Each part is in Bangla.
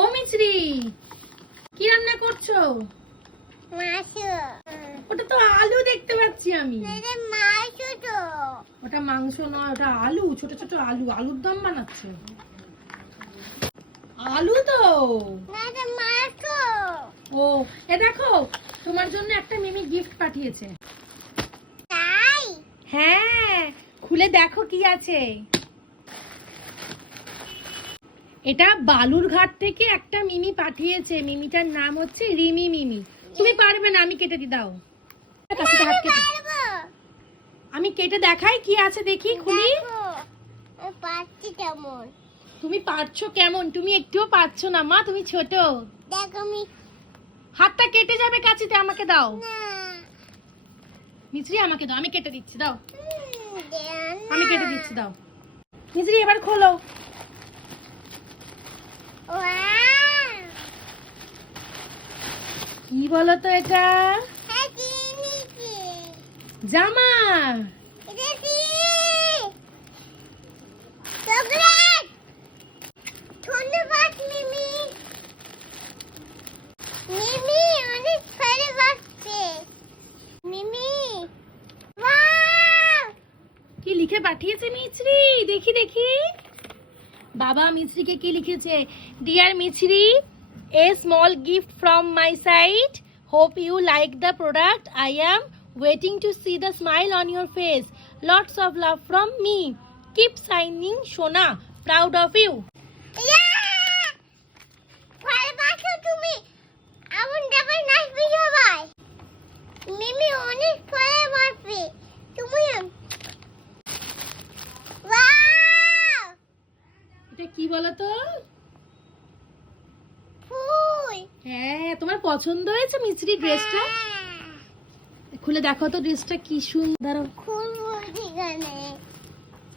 ও মিছরি, কি রান্না করছো? মাছ। ওটা তো আলু দেখতে পাচ্ছি আমি। এটা মাছ তো। ওটা মাংস নয়, ওটা আলু, ছোট ছোট আলু, আলুর দম বানাচ্ছে। আলু তো না, এটা মাছ। ও, এ দেখো, তোমার জন্য একটা মিমি গিফট পাঠিয়েছে। তাই? হ্যাঁ, খুলে দেখো কি আছে। এটা বালুরঘাট থেকে একটা মিমি পাঠিয়েছে। মিমিটার নাম হচ্ছে রিমি মিমি। তুমি পারবে না, আমি কেটে দি, দাও। কাছে হাত কেটে আমি কেটে দেখাই কি আছে, দেখি খুলি। পাচ্ছি কেমন? তুমি পারছো কেমন? তুমি একটুও পারছো না মা, তুমি ছোট। দেখ আমি। হাতটা কেটে যাবে কাচিতে, আমাকে দাও। না। মিছরি আমাকে দাও, আমি কেটে দিচ্ছি, দাও। দে না। আমি কেটে দিচ্ছি, দাও। মিছরি এবার খোলো। ওয়াও! কি বলো তো এটা? হ্যাঁ, চিনিছি। জামা। এটা কি? চকলেট। ধন্যবাদ মিমি। মিমি অনেক ভালো লাগছে। মিমি। ওয়াও! কি লিখে পাঠিয়েছে মিছরি? দেখি দেখি। বাবা মিছরিকে কি লিখেছে? ডিয়ার মিছরি, a small gift from my side. Hope you like the product. I am waiting to see the smile on your face. Lots of love from me. Keep signing, Shona. Proud of you. ইয়া! ভালোবাসো তুমি। এমন ডাবল নাচবে সবাই। মিমি অনেক ভালোবাসবে। তুমি। ওয়াও! এটা কি বলো তো? ফুল। হ্যাঁ, তোমার পছন্দ হয়েছে মিছরি ড্রেসটা? খুলে দেখো তো ড্রেসটা কি সুন্দর। খুলবো ঠিকানে।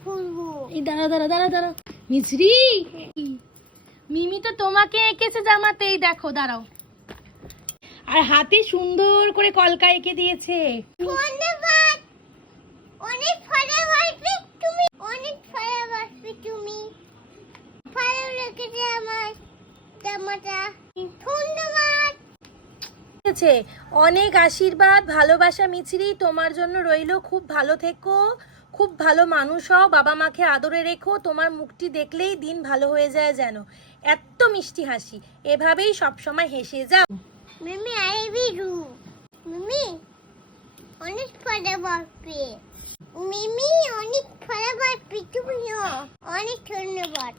খুলবো। এই দাঁড়া দাঁড়া দাঁড়া দাঁড়া মিছরি, মিমি তো তোমাকে এঁকেছে জামাতে, এই দেখো, দাঁড়াও। আর হাতে সুন্দর করে কলকা এঁকে দিয়েছে। ধন্যবাদ। অনেক ভালোবাসবে তুমি। অনেক ভালোবাসবে তুমি। ভালো লেগেছে আমার জামাটা। ধন্যবাদ। ঠিক আছে, অনেক আশীর্বাদ, ভালোবাসা মিছরি, তোমার জন্য রইলো। খুব ভালো থেকো, খুব ভালো মানুষ হও, বাবা মাকে আদরে রেখো। তোমার মুখটি দেখলেই দিন ভালো হয়ে যায় যেন। এত মিষ্টি হাসি, এভাবেই সবসময় হেসে যাও। মিমি আই লাভ ইউ। মিমি অনেক ভালোবাসবে। মিমি অনেক ভালোবাসবে তুমিও। অনেক ধন্যবাদ।